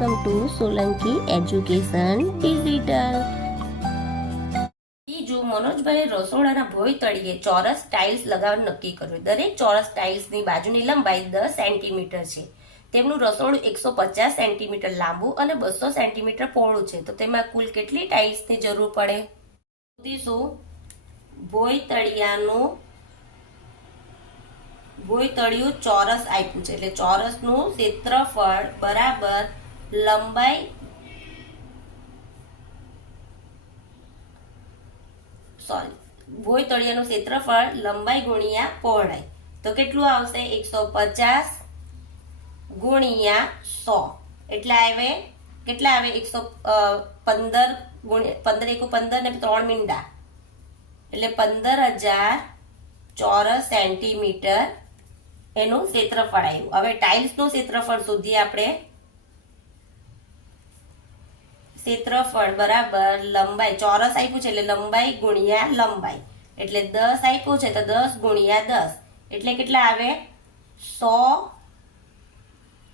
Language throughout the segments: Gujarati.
Welcome to Solanki education digital. બીજું, મનોજભાઈ રસોડાના ભોંય તળિયે ચોરસ ટાઇલ્સ લગાવવાનું નક્કી કર્યું. દરેક ચોરસ ટાઇલ્સની બાજુની લંબાઈ 10 સેન્ટીમીટર છે. તેમનું રસોડું 150 સેન્ટીમીટર લાંબુ અને 200 સેન્ટીમીટર પહોળું છે. તો તેમાં કુલ કેટલી ટાઇલ્સની જરૂર પડે? ભોંય તળિયું ચોરસ આપ્યું છે, એટલે ચોરસનું ક્ષેત્રફળ બરાબર લંબાઈ ભોંય તળિયાનું ક્ષેત્રફળ લંબાઈ ગુણ્યા પહોળાઈ. તો કેટલું આવશે? 150 ગુણ્યા 100 એટલા આવે. કેટલા આવે? 115 15 × 15 ને 3 મીંડા એટલે 15,000 ચોરસ સેન્ટીમીટર એનું ક્ષેત્રફળ આવ્યું. હવે ટાઇલ્સ નું ક્ષેત્રફળ શોધીએ આપણે. ક્ષેત્રફળ બરાબર લંબાઈ, ચોરસ આપ્યું છે એટલે લંબાઈ ગુણ્યા લંબાઈ, એટલે 10 આપ્યું છે તો 10 ગુણ્યા 10 એટલે કેટલા આવે? 100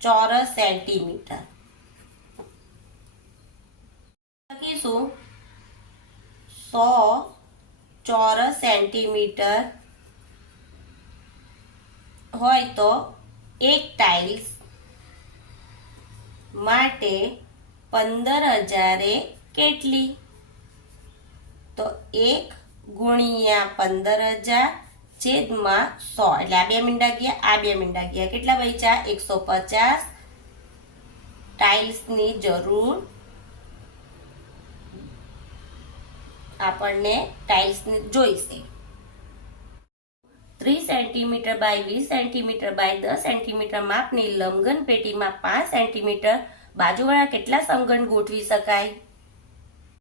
ચોરસ સેન્ટીમીટર. લખીશું 100 ચોરસ સેન્ટીમીટર હોય તો એક ટાઇલ્સ માટે 15,000 કેટલી? તો 1 ગુણ્યા 15,000 છેદમાં 100 એટલે આ બે મીંડા ગયા, આ બે મીંડા ગયા. કેટલા બચ્યા? 150 ટાઇલ્સની જરૂર આપણને ટાઇલ્સની જોઈશે. 30 centimetre by 20 centimetre by 10 centimetre માપની લંબઘન પેટીમાં 5 સેન્ટીમીટર બાજુવાળા કેટલા સમઘન ગોઠવી શકાય?